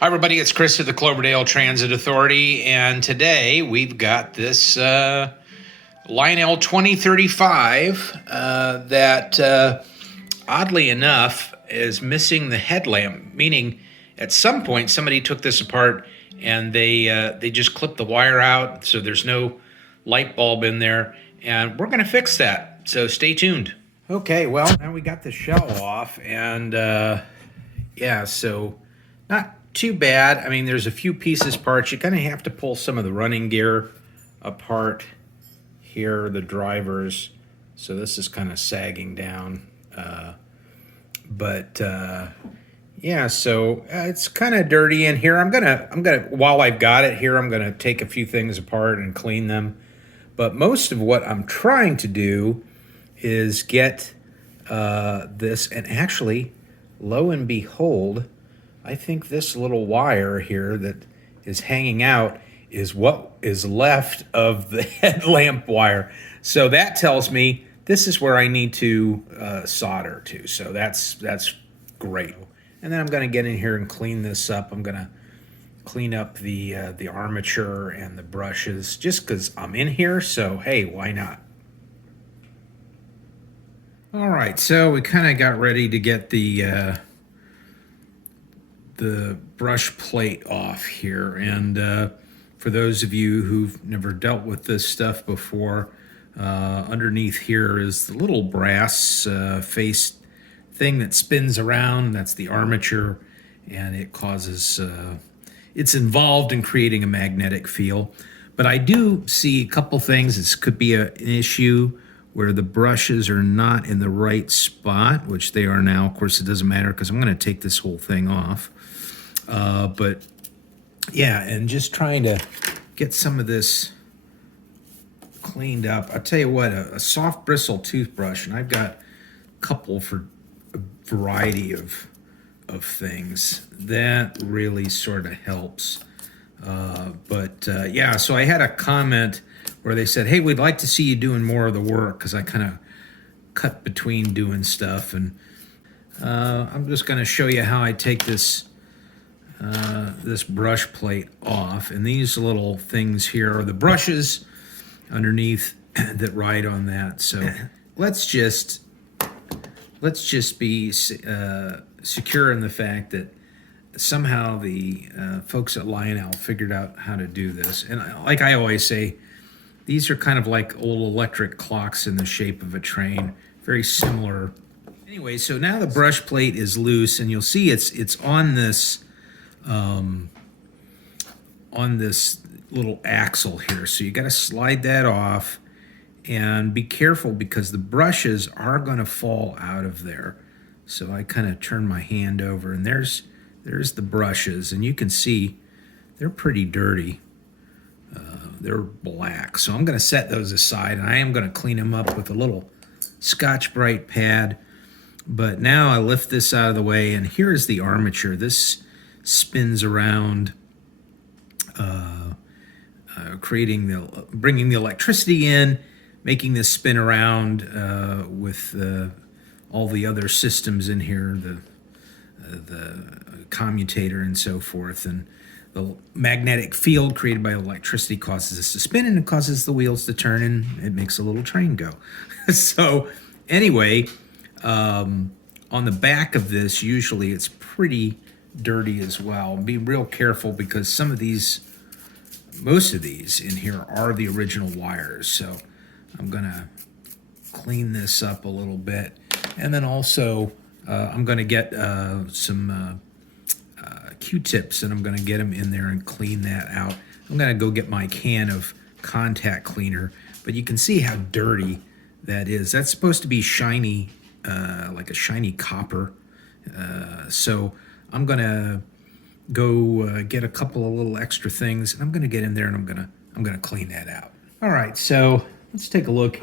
Hi, everybody. It's Chris at the Cloverdale Transit Authority, and today we've got this Lionel 2035 that, oddly enough, is missing the headlamp, meaning at some point somebody took this apart and they just clipped the wire out, so there's no light bulb in there, and we're going to fix that. So stay tuned. Okay, well, now we got the shell off, and yeah, so not too bad. I mean, there's a few pieces, parts. You kind of have to pull some of the running gear apart here, the drivers. So this is kind of sagging down. Yeah, so it's kind of dirty in here. I'm gonna, while I've got it here, I'm gonna take a few things apart and clean them. But most of what I'm trying to do is get this, and actually, lo and behold, I think this little wire here that is hanging out is what is left of the headlamp wire. So that tells me this is where I need to solder to. So that's great. And then I'm going to get in here and clean this up. I'm going to clean up the armature and the brushes just because I'm in here. So hey, why not? All right, so we kind of got ready to get the brush plate off here, and for those of you who've never dealt with this stuff before, underneath here is the little brass face thing that spins around. That's the armature, and it causes it's involved in creating a magnetic field. But I do see a couple things. This could be an issue where the brushes are not in the right spot, which they are now. Of course, it doesn't matter because I'm going to take this whole thing off. But yeah, and just trying to get some of this cleaned up. I'll tell you what, a soft bristle toothbrush, and I've got a couple for a variety of things, that really sort of helps. Yeah, so I had a comment where they said, hey, we'd like to see you doing more of the work, because I kind of cut between doing stuff. And I'm just going to show you how I take this brush plate off. And these little things here are the brushes underneath that ride on that. So let's just be secure in the fact that somehow the folks at Lionel figured out how to do this. And like I always say, these are kind of like old electric clocks in the shape of a train, very similar. Anyway, so now the brush plate is loose, and you'll see it's on this little axle here. So you got to slide that off, and be careful because the brushes are going to fall out of there. So I kind of turn my hand over, and there's the brushes, and you can see they're pretty dirty. They're black. So I'm going to set those aside, and I am going to clean them up with a little Scotch-Brite pad. But now I lift this out of the way, and here is the armature. This spins around, bringing the electricity in, making this spin around with all the other systems in here, the commutator and so forth, and the magnetic field created by electricity causes this to spin, and it causes the wheels to turn, and it makes a little train go. So anyway, on the back of this, usually it's pretty dirty as well. Be real careful because most of these in here are the original wires. So I'm gonna clean this up a little bit, and then also I'm gonna get some Q-tips, and I'm gonna get them in there and clean that out. I'm gonna go get my can of contact cleaner, but you can see how dirty that is. That's supposed to be shiny, like a shiny copper. So I'm gonna go get a couple of little extra things, and I'm gonna get in there, and I'm gonna clean that out. All right, so let's take a look.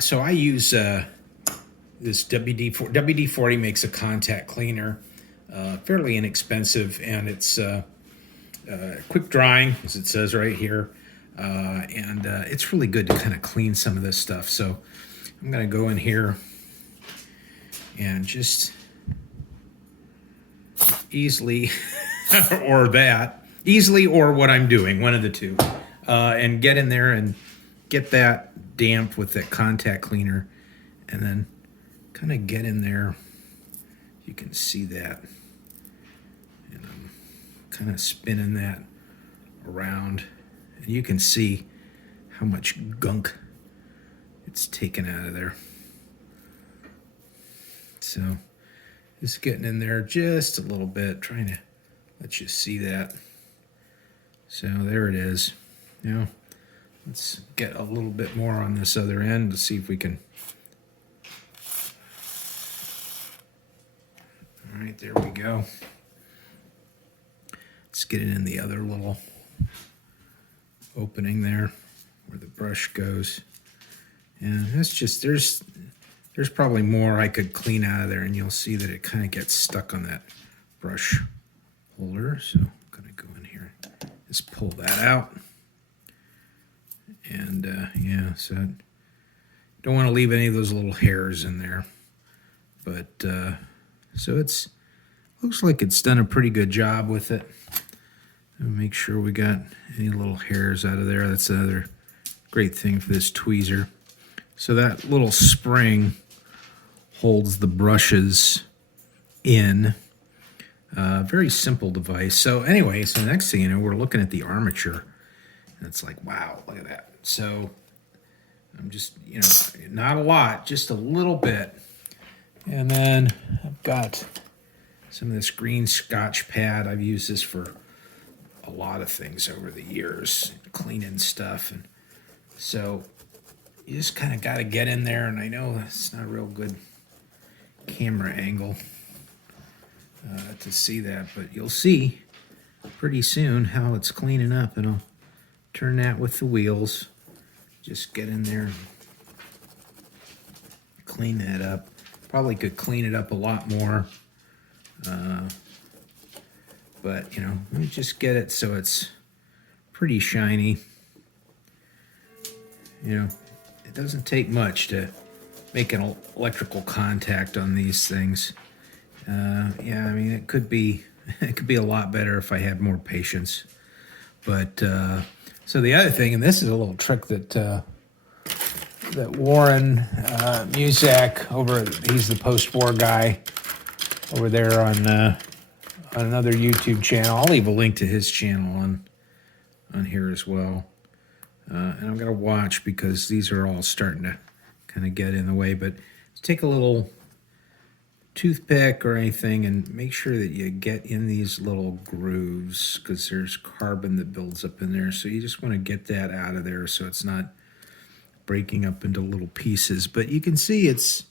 So I use this WD-40. WD-40 makes a contact cleaner, fairly inexpensive, and it's quick drying, as it says right here, and it's really good to kind of clean some of this stuff. So I'm gonna go in here and just easily or that easily, or what I'm doing, one of the two, and get in there and get that damp with that contact cleaner, and then kind of get in there. You can see that, and I'm kind of spinning that around, and you can see how much gunk it's taken out of there. So just getting in there just a little bit, trying to let you see that. So there it is. Now let's get a little bit more on this other end to see if we can. All right, there we go. Let's get it in the other little opening there where the brush goes. And that's just, there's probably more I could clean out of there, and you'll see that it kind of gets stuck on that brush holder. So I'm going to go in here, just pull that out. And yeah, so don't want to leave any of those little hairs in there. But so it's looks like it's done a pretty good job with it. And make sure we got any little hairs out of there. That's another great thing for this tweezer. So that little spring holds the brushes in. Very simple device. So anyway, so next thing you know, we're looking at the armature. And it's like, wow, look at that. So I'm just, you know, not a lot, just a little bit. And then I've got some of this green Scotch pad. I've used this for a lot of things over the years, cleaning stuff. And so you just kind of got to get in there. And I know it's not a real good camera angle to see that, but you'll see pretty soon how it's cleaning up. And I'll turn that with the wheels. Just get in there and clean that up. Probably could clean it up a lot more. But, you know, let me just get it so it's pretty shiny. You know, it doesn't take much to make an electrical contact on these things. Yeah, I mean, it could be a lot better if I had more patience. But so the other thing, and this is a little trick that Warren Muzak he's the post-war guy over there on another YouTube channel. I'll leave a link to his channel on here as well. And I'm gonna watch because these are all starting to kind of get in the way. But take a little toothpick or anything and make sure that you get in these little grooves, because there's carbon that builds up in there. So you just want to get that out of there so it's not breaking up into little pieces. But you can see it's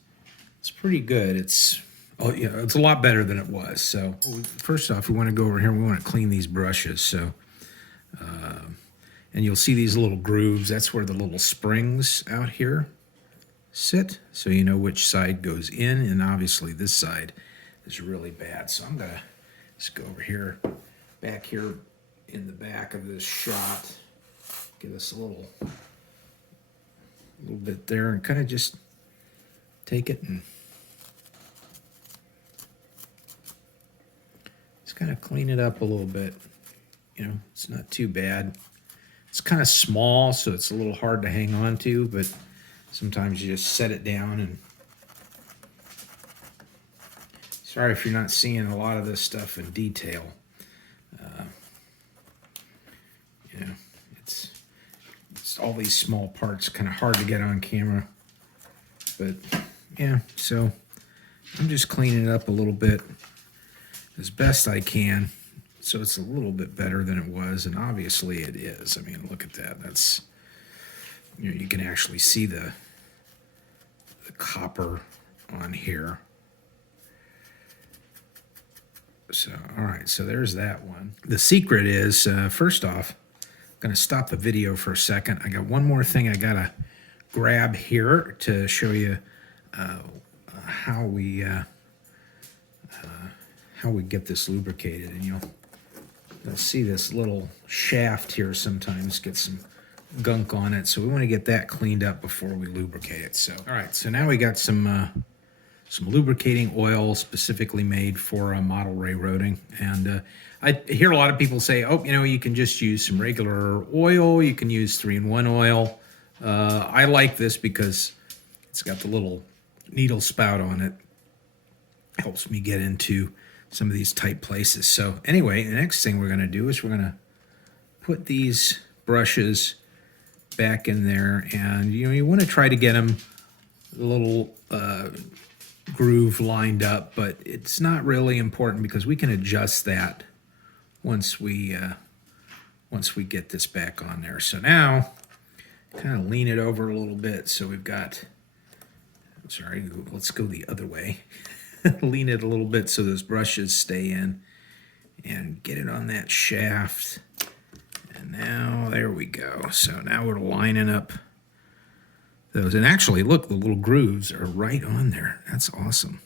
pretty good. It's a lot better than it was. So first off, we want to go over here and we want to clean these brushes. So and you'll see these little grooves. That's where the little springs out here sit, so you know which side goes in. And obviously this side is really bad. So I'm gonna just go over here, back here in the back of this shot, give us a little bit there, and kind of just take it and just kind of clean it up a little bit. You know, it's not too bad. It's kind of small, so it's a little hard to hang on to, but sometimes you just set it down. And sorry if you're not seeing a lot of this stuff in detail. You know, it's all these small parts, kind of hard to get on camera. But yeah, so I'm just cleaning it up a little bit as best I can, so it's a little bit better than it was. And obviously it is. I mean, look at that. That's, you know, you can actually see the copper on here. So, all right, so there's that one. The secret is, first off, I'm going to stop the video for a second. I got one more thing I got to grab here to show you how we get this lubricated. And you'll see this little shaft here sometimes get some gunk on it, so we want to get that cleaned up before we lubricate it. So all right, so now we got some some lubricating oil specifically made for model railroading. And I hear a lot of people say, oh, you can just use some regular oil. You can use 3-in-1 oil. I like this because it's got the little needle spout on it. Helps me get into some of these tight places. So anyway, the next thing we're going to do is we're going to put these brushes back in there, and you want to try to get them a little groove lined up, but it's not really important because we can adjust that once we get this back on there. So now kind of lean it over a little bit, so we've got, sorry, let's go the other way. Lean it a little bit so those brushes stay in, and get it on that shaft. And now there we go. So now we're lining up those. And actually, look, the little grooves are right on there. That's awesome.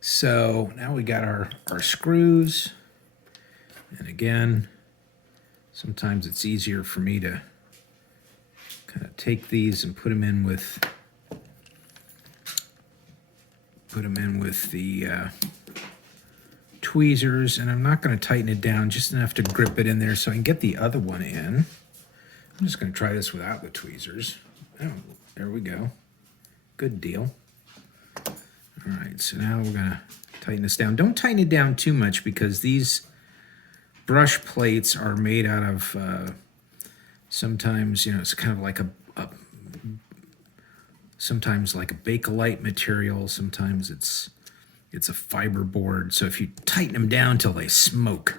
So now we got our screws. And again, sometimes it's easier for me to kind of take these and put them in with the tweezers, and I'm not going to tighten it down, just enough to grip it in there so I can get the other one in. I'm just going to try this without the tweezers. Oh, there we go. Good deal. All right, so now we're going to tighten this down. Don't tighten it down too much because these brush plates are made out of sometimes, it's kind of like sometimes like a Bakelite material, sometimes it's a fiberboard. So if you tighten them down till they smoke,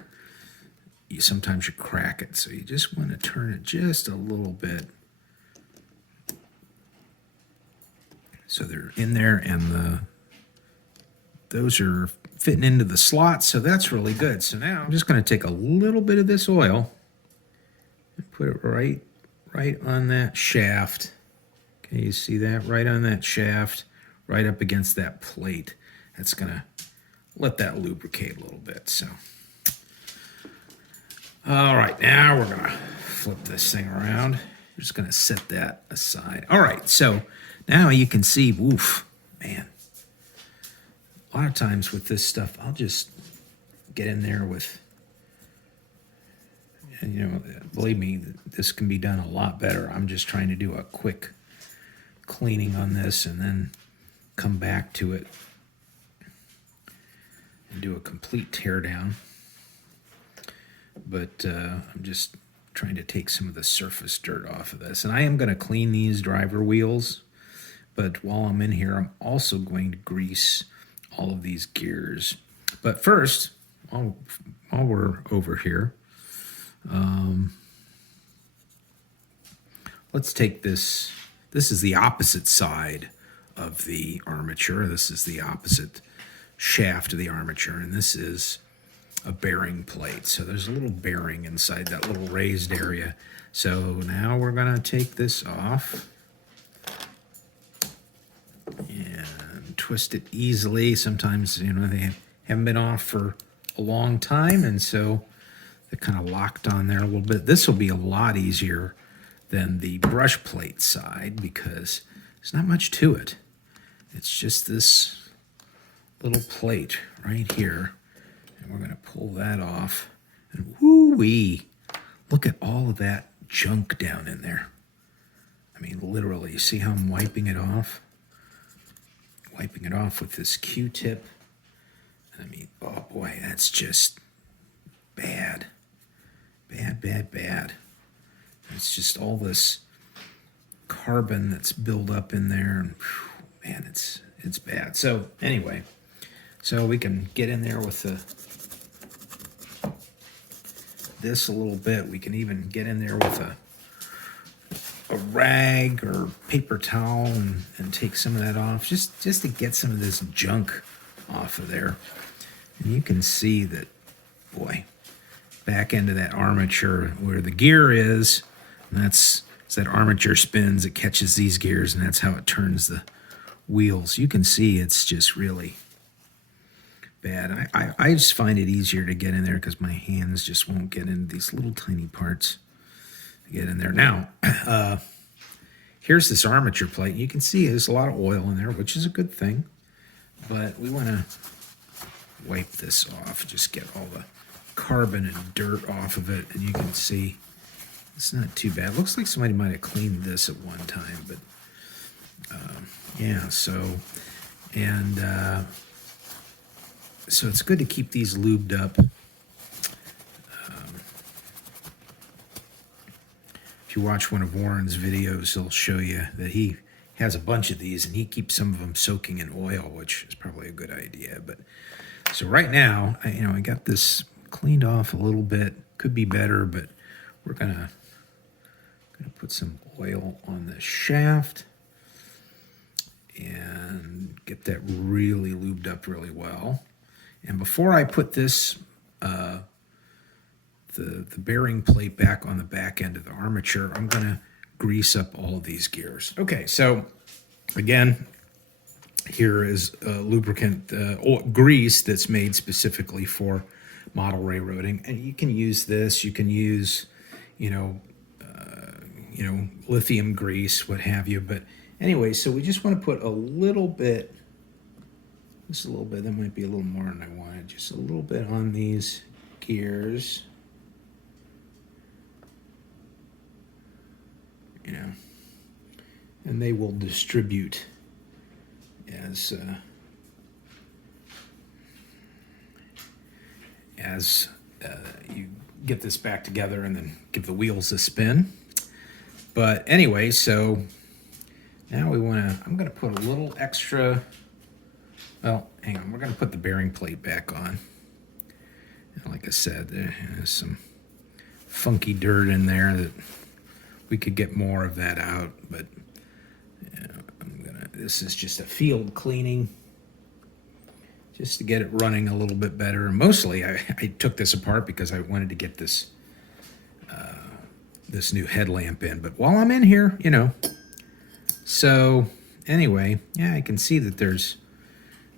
sometimes you crack it. So you just want to turn it just a little bit so they're in there, and those are fitting into the slots, so that's really good. So now I'm just going to take a little bit of this oil and put it right on that shaft. Okay, you see that? Right on that shaft, right up against that plate. That's going to let that lubricate a little bit. So, all right, now we're going to flip this thing around. We're just going to set that aside. All right, so now you can see, woof, man. A lot of times with this stuff, I'll just get in there with, and believe me, this can be done a lot better. I'm just trying to do a quick cleaning on this and then come back to it and do a complete tear down. But I'm just trying to take some of the surface dirt off of this. And I am going to clean these driver wheels, but while I'm in here, I'm also going to grease all of these gears. But first, while we're over here, let's take this. This is the opposite side of the armature. This is the opposite shaft of the armature, and this is a bearing plate. So there's a little bearing inside that little raised area. So now we're going to take this off and twist it easily. Sometimes, they haven't been off for a long time, and so they're kind of locked on there a little bit. This will be a lot easier than the brush plate side because there's not much to it. It's just this little plate right here, and we're going to pull that off. And woo-wee, look at all of that junk down in there. I mean, literally, you see how I'm wiping it off? Wiping it off with this Q-tip. I mean, oh boy, that's just bad. Bad, bad, bad. It's just all this carbon that's built up in there, and whew, man, it's bad. So anyway, so we can get in there with this a little bit. We can even get in there with a rag or paper towel and take some of that off, just to get some of this junk off of there. And you can see that, boy, back into that armature where the gear is, and that's as that armature spins, it catches these gears, and that's how it turns the wheels. You can see it's just really bad. I just find it easier to get in there because my hands just won't get into these little tiny parts to get in there. Now, here's this armature plate. You can see there's a lot of oil in there, which is a good thing. but we want to wipe this off, just get all the carbon and dirt off of it, and you can see it's not too bad. Looks like somebody might have cleaned this at one time, but yeah, so it's good to keep these lubed up. If you watch one of Warren's videos, he'll show you that he has a bunch of these, and he keeps some of them soaking in oil, which is probably a good idea. But so right now, I got this cleaned off a little bit. Could be better, but we're gonna put some oil on the shaft and get that really lubed up really well. And before I put this the bearing plate back on the back end of the armature, I'm gonna grease up all of these gears. Okay, so again, here is lubricant grease that's made specifically for model railroading, and you can use this. You can use, lithium grease, what have you. But anyway, so we just want to put a little bit. Just a little bit. That might be a little more than I wanted. Just a little bit on these gears. And they will distribute as you get this back together and then give the wheels a spin. But anyway, so now I'm going to put a little extra, well, hang on, we're going to put the bearing plate back on. And like I said, there's some funky dirt in there that we could get more of that out, but this is just a field cleaning, just to get it running a little bit better. Mostly, I took this apart because I wanted to get this this new headlamp in. But while I'm in here, so anyway, yeah, I can see that there's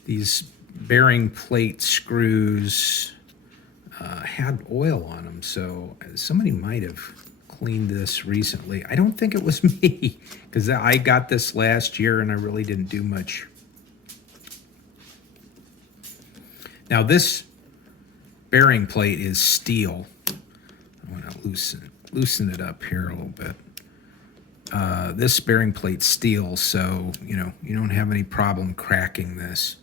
these bearing plate screws had oil on them. So somebody might have cleaned this recently. I don't think it was me, because I got this last year and I really didn't do much. Now this bearing plate is steel. I want to loosen it up here a little bit. This bearing plate's steel, so you don't have any problem cracking this.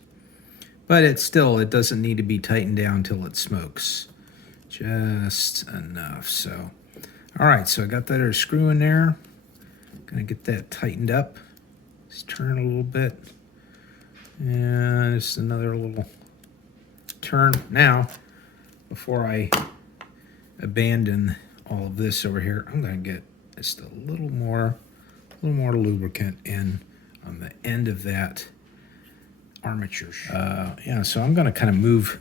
But it doesn't need to be tightened down till it smokes. Just enough. So, all right, so I got that other screw in there. Gonna get that tightened up. Just turn a little bit. And just another little turn. Now, before I abandon all of this over here, I'm gonna get just a little more lubricant in on the end of that armature. So I'm gonna kind of move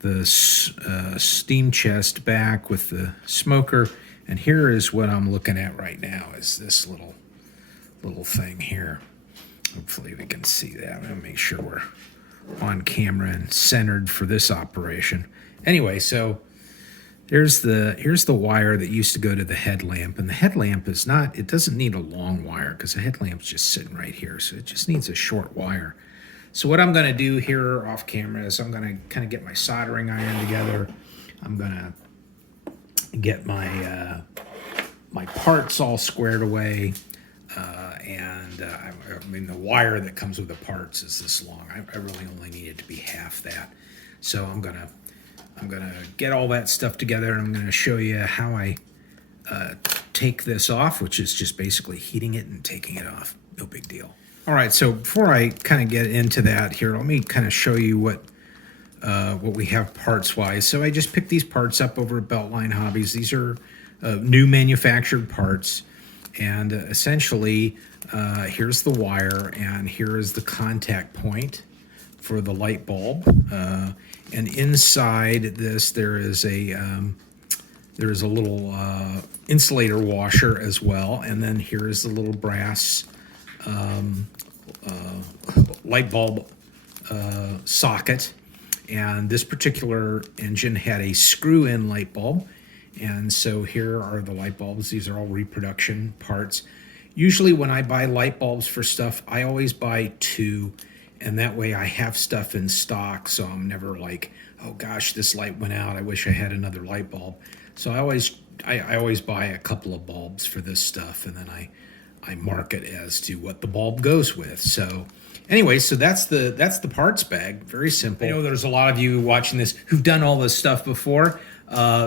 the steam chest back with the smoker, and here is what I'm looking at right now is this little thing here. Hopefully we can see that. I'm gonna make sure we're on camera and centered for this operation. Anyway, so here's the wire that used to go to the headlamp, and the headlamp it doesn't need a long wire because the headlamp's just sitting right here, so it just needs a short wire. So what I'm going to do here off camera is I'm going to kind of get my soldering iron together. I'm going to get my my parts all squared away, I mean the wire that comes with the parts is this long. I really only need it to be half that. So I'm gonna get all that stuff together, and I'm gonna show you how I take this off, which is just basically heating it and taking it off. No big deal. All right, so before I kind of get into that here, let me kind of show you what we have parts-wise. So I just picked these parts up over at Beltline Hobbies. These are new manufactured parts, and essentially, here's the wire, and here is the contact point for the light bulb. And inside this, there is a little insulator washer as well, and then here is the little brass light bulb socket. And this particular engine had a screw-in light bulb, and so here are the light bulbs. These are all reproduction parts. Usually when I buy light bulbs for stuff, I always buy two, and that way I have stuff in stock, so I'm never like, oh gosh, this light went out, I wish I had another light bulb. So I always buy a couple of bulbs for this stuff, and then I mark it as to what the bulb goes with. So anyway, so that's the parts bag. Very simple. I know there's a lot of you watching this who've done all this stuff before,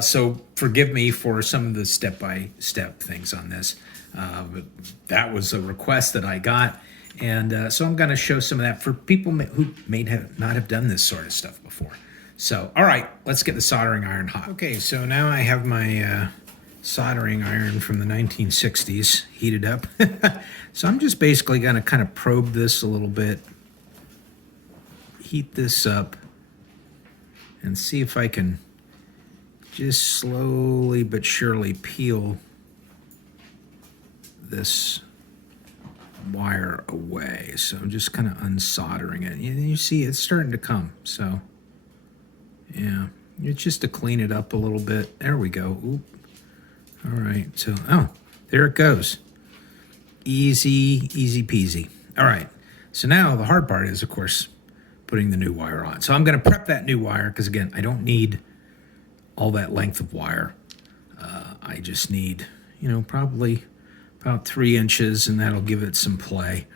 so forgive me for some of the step-by-step things on this. But that was a request that I got, and so I'm going to show some of that for people who may not have done this sort of stuff before. So, all right, let's get the soldering iron hot. Okay, so now I have my soldering iron from the 1960s heated up. So I'm just basically going to kind of probe this a little bit, heat this up, and see if I can just slowly but surely peel this wire away. So I'm just kind of unsoldering it. You see it's starting to come. So yeah, it's just to clean it up a little bit. There we go. Oop. All right, so, oh, there it goes. Easy peasy. All right, so now the hard part is, of course, putting the new wire on. So I'm going to prep that new wire because, again, I don't need all that length of wire. I just need, probably about 3 inches, and that'll give it some play.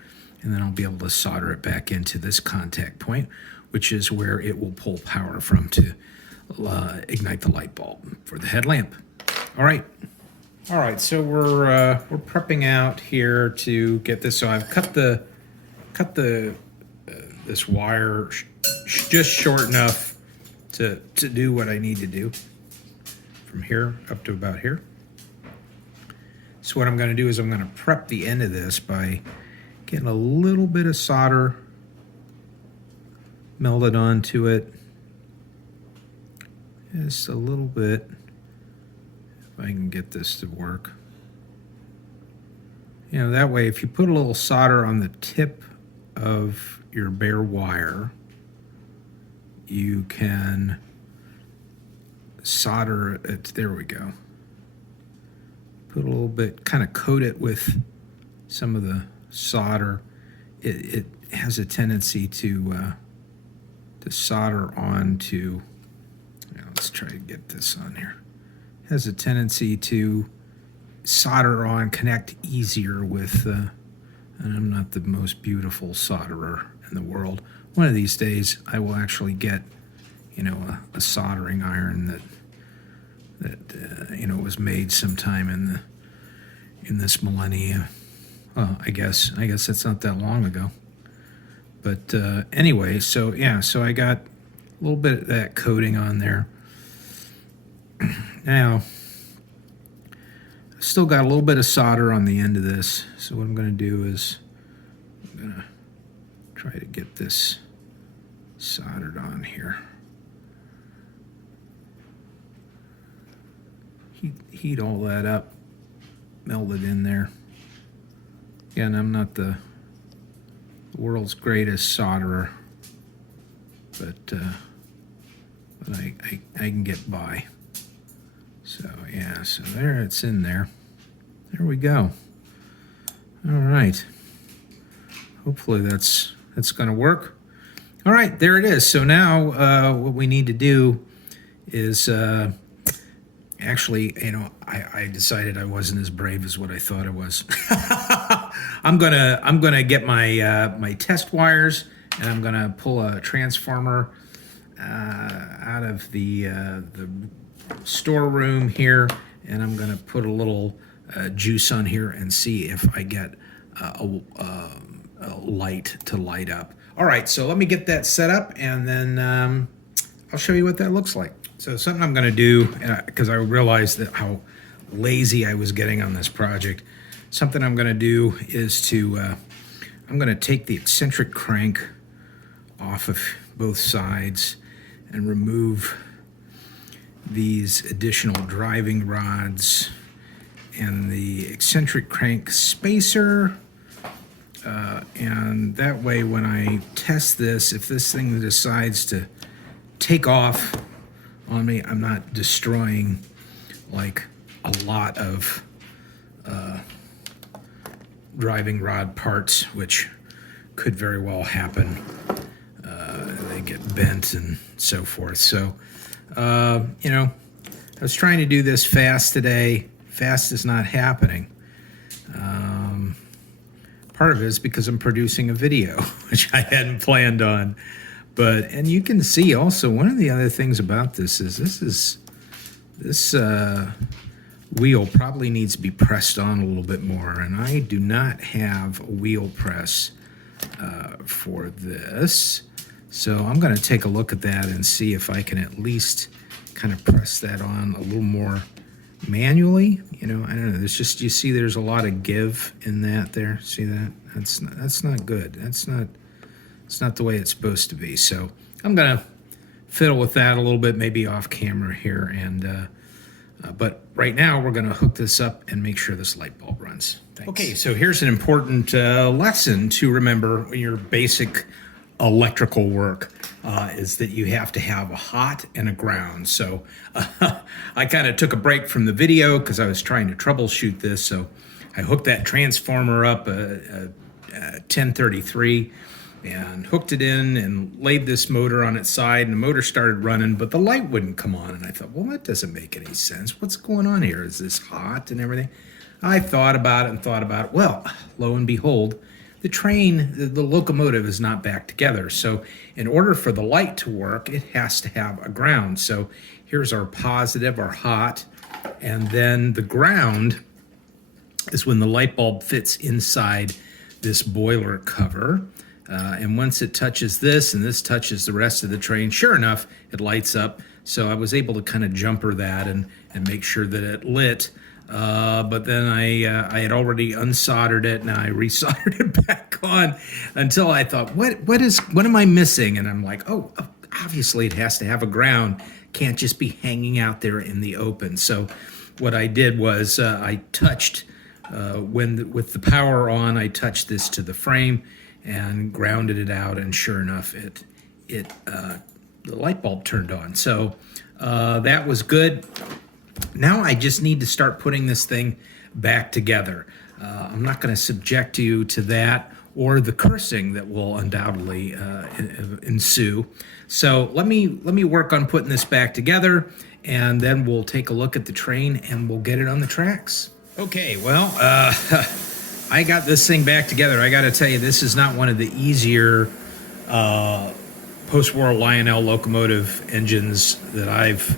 And then I'll be able to solder it back into this contact point, which is where it will pull power from to ignite the light bulb for the headlamp. All right, so we're prepping out here to get this. So I've cut this wire just short enough to do what I need to do from here up to about here. So what I'm going to do is I'm going to prep the end of this by getting a little bit of solder melted onto it, just a little bit. I can get this to work. That way, if you put a little solder on the tip of your bare wire, you can solder it. There we go. Put a little bit, kind of coat it with some of the solder. It has a tendency to solder onto. Let's try to get this on here. Has a tendency to solder on, connect easier with, and I'm not the most beautiful solderer in the world. One of these days, I will actually get, a soldering iron that was made sometime in this millennia. Well, I guess that's not that long ago. But anyway, so yeah, so I got a little bit of that coating on there. Now, I've still got a little bit of solder on the end of this, so what I'm going to do is I'm going to try to get this soldered on here. Heat all that up, melt it in there. Again, I'm not the world's greatest solderer, but I can get by. So yeah, so there it's in there. There we go. All right. Hopefully that's going to work. All right, there it is. So now what we need to do is actually, I decided I wasn't as brave as what I thought I was. I'm gonna get my test wires, and I'm gonna pull a transformer out of the storeroom here, and I'm gonna put a little juice on here and see if I get a light to light up. All right, so let me get that set up, and then I'll show you what that looks like. So something I'm gonna do, because I realized that how lazy I was getting on this project, something I'm gonna do is I'm gonna take the eccentric crank off of both sides and remove these additional driving rods and the eccentric crank spacer, and that way when I test this, if this thing decides to take off on me, I'm not destroying like a lot of driving rod parts, which could very well happen get bent and so forth. So, you know, I was trying to do this fast today. Fast is not happening. Part of it is because I'm producing a video, which I hadn't planned on. But, and you can see also, one of the other things about this is this wheel probably needs to be pressed on a little bit more. And I do not have a wheel press for this. So I'm going to take a look at that and see if I can at least kind of press that on a little more manually. You know, I don't know, there's just, you see there's a lot of give in that there. See that? That's not good. It's not the way it's supposed to be. So I'm gonna fiddle with that a little bit, maybe off camera here, and but right now we're gonna hook this up and make sure this light bulb runs. Thanks. Okay, so here's an important lesson to remember in your basic electrical work. Is that you have to have a hot and a ground. So I kind of took a break from the video because I was trying to troubleshoot this. So I hooked that transformer up 1033 and hooked it in and laid this motor on its side, and the motor started running, but the light wouldn't come on. And I thought, well, that doesn't make any sense. What's going on here? Is this hot and everything? I thought about it and thought about it. Well, lo and behold, the train, the locomotive is not back together. So in order for the light to work, it has to have a ground. So here's our positive, our hot, and then the ground is when the light bulb fits inside this boiler cover. And once it touches this and this touches the rest of the train, sure enough, it lights up. So I was able to kind of jumper that and make sure that it lit. But then I had already unsoldered it, and I resoldered it back on until I thought, what am I missing? And I'm like, oh, obviously it has to have a ground. Can't just be hanging out there in the open. So what I did was I touched, with the power on, I touched this to the frame and grounded it out, and sure enough, the light bulb turned on. So that was good. Now I just need to start putting this thing back together. I'm not going to subject you to that or the cursing that will undoubtedly ensue. So let me work on putting this back together, and then we'll take a look at the train and we'll get it on the tracks. Okay, well, I got this thing back together. I got to tell you, this is not one of the easier post-war Lionel locomotive engines that I've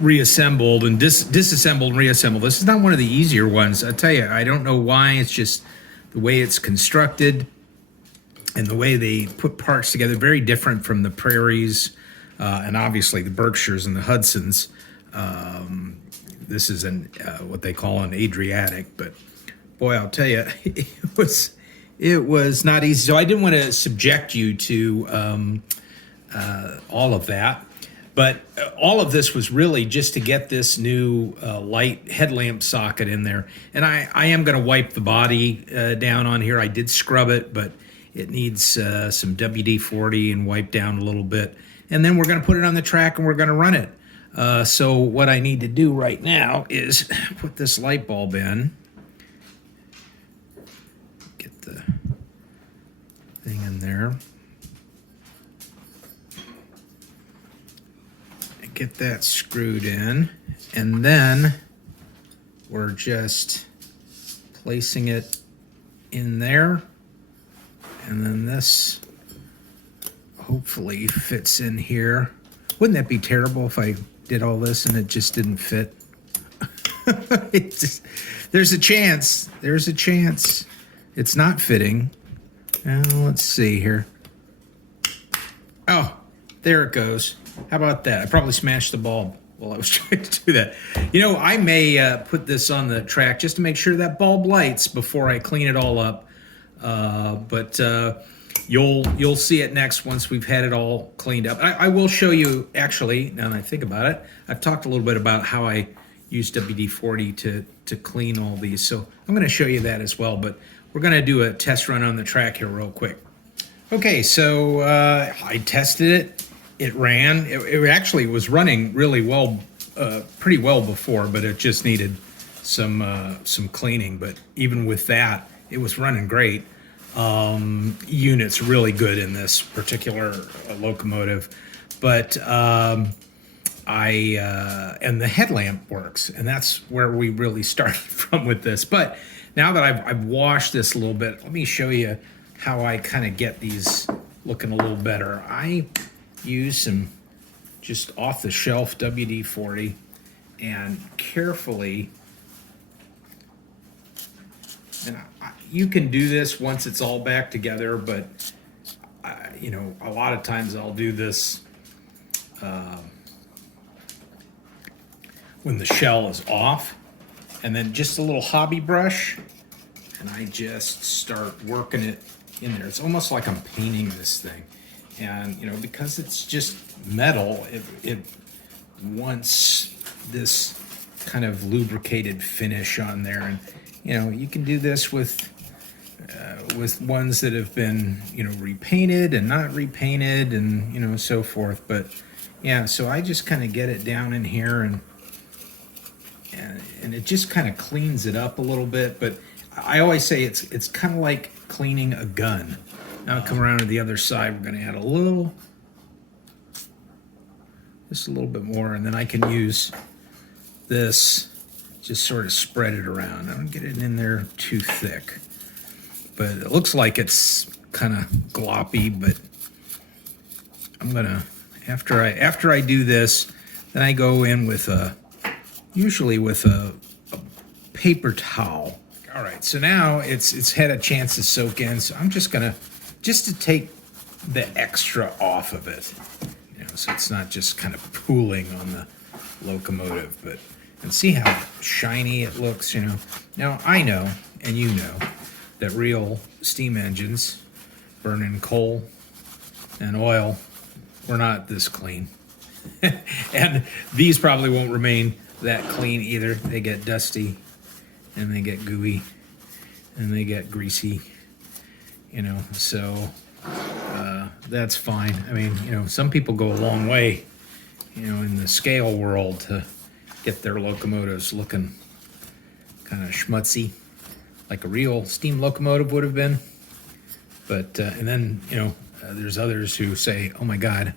reassembled and disassembled and reassembled. This is not one of the easier ones. I tell you, I don't know why. It's just the way it's constructed and the way they put parts together. Very different from the Prairies and obviously the Berkshires and the Hudsons. This is what they call an Adriatic, but boy, I'll tell you, it was not easy. So I didn't want to subject you to all of that. But all of this was really just to get this new light headlamp socket in there. And I am going to wipe the body down on here. I did scrub it, but it needs some WD-40 and wipe down a little bit. And then we're going to put it on the track and we're going to run it. So what I need to do right now is put this light bulb in. Get the thing in there. Get that screwed in, and then we're just placing it in there, and then this hopefully fits in here. Wouldn't that be terrible if I did all this and it just didn't fit? There's a chance it's not fitting. Let's see here. Oh, there it goes. How about that? I probably smashed the bulb while I was trying to do that. You know, I may put this on the track just to make sure that bulb lights before I clean it all up. But you'll see it next once we've had it all cleaned up. I will show you, actually, now that I think about it, I've talked a little bit about how I use WD-40 to clean all these. So I'm going to show you that as well. But we're going to do a test run on the track here real quick. Okay, so I tested it. It ran. It actually was running really well, pretty well before, but it just needed some cleaning. But even with that, it was running great. unit's really good in this particular locomotive. But and the headlamp works, and that's where we really started from with this. But now that I've washed this a little bit, let me show you how I kind of get these looking a little better. I use some just off the shelf WD-40 and carefully, and you can do this once it's all back together, but you know, a lot of times I'll do this when the shell is off, and then just a little hobby brush, and I just start working it in there. It's almost like I'm painting this thing. And you know, because it's just metal, it wants this kind of lubricated finish on there. And you know, you can do this with ones that have been, you know, repainted and not repainted, and you know, so forth. But yeah, so I just kind of get it down in here, and it just kind of cleans it up a little bit. But I always say it's kind of like cleaning a gun. Now I'll come around to the other side. We're going to add just a little bit more, and then I can use this, just sort of spread it around. I don't get it in there too thick, but it looks like it's kind of gloppy. But I'm gonna, after I do this, then I go in with usually with a paper towel. All right, so now it's had a chance to soak in, so I'm just to take the extra off of it, you know, so it's not just kind of pooling on the locomotive. But and see how shiny it looks, you know. Now I know, and you know, that real steam engines burning coal and oil were not this clean. And these probably won't remain that clean either. They get dusty, and they get gooey, and they get greasy, you know, so that's fine. I mean, you know, some people go a long way, you know, in the scale world to get their locomotives looking kind of schmutzy, like a real steam locomotive would have been. But and then, you know, there's others who say, oh my God,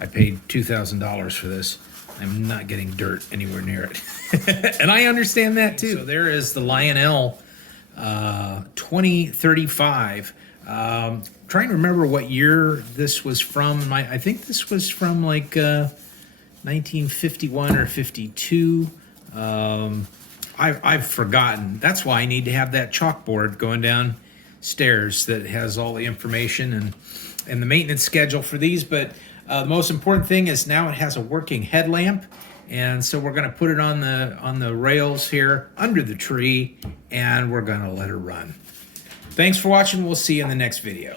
I paid $2,000 for this. I'm not getting dirt anywhere near it. And I understand that too. So there is the Lionel 2035. Trying to remember what year this was from. I think this was from like 1951 or 52. I've forgotten. That's why I need to have that chalkboard going downstairs that has all the information and the maintenance schedule for these. But the most important thing is now it has a working headlamp, and so we're going to put it on the rails here under the tree, and we're going to let her run. Thanks for watching. We'll see you in the next video.